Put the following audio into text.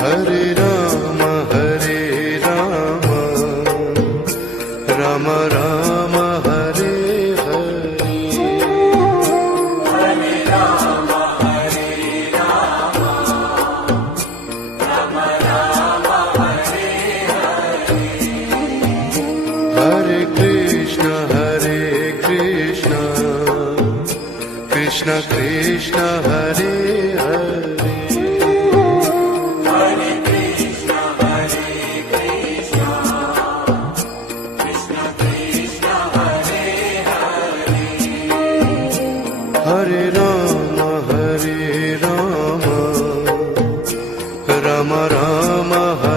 Hare Ram Ram Ram Hare Hare. Hare Ram Ram Ram Hare Hare. Hare Krishna Krishna Krishna Hare Hare. Hare Krishna Krishna Krishna Hare Hare. Hare Ram Ram Ram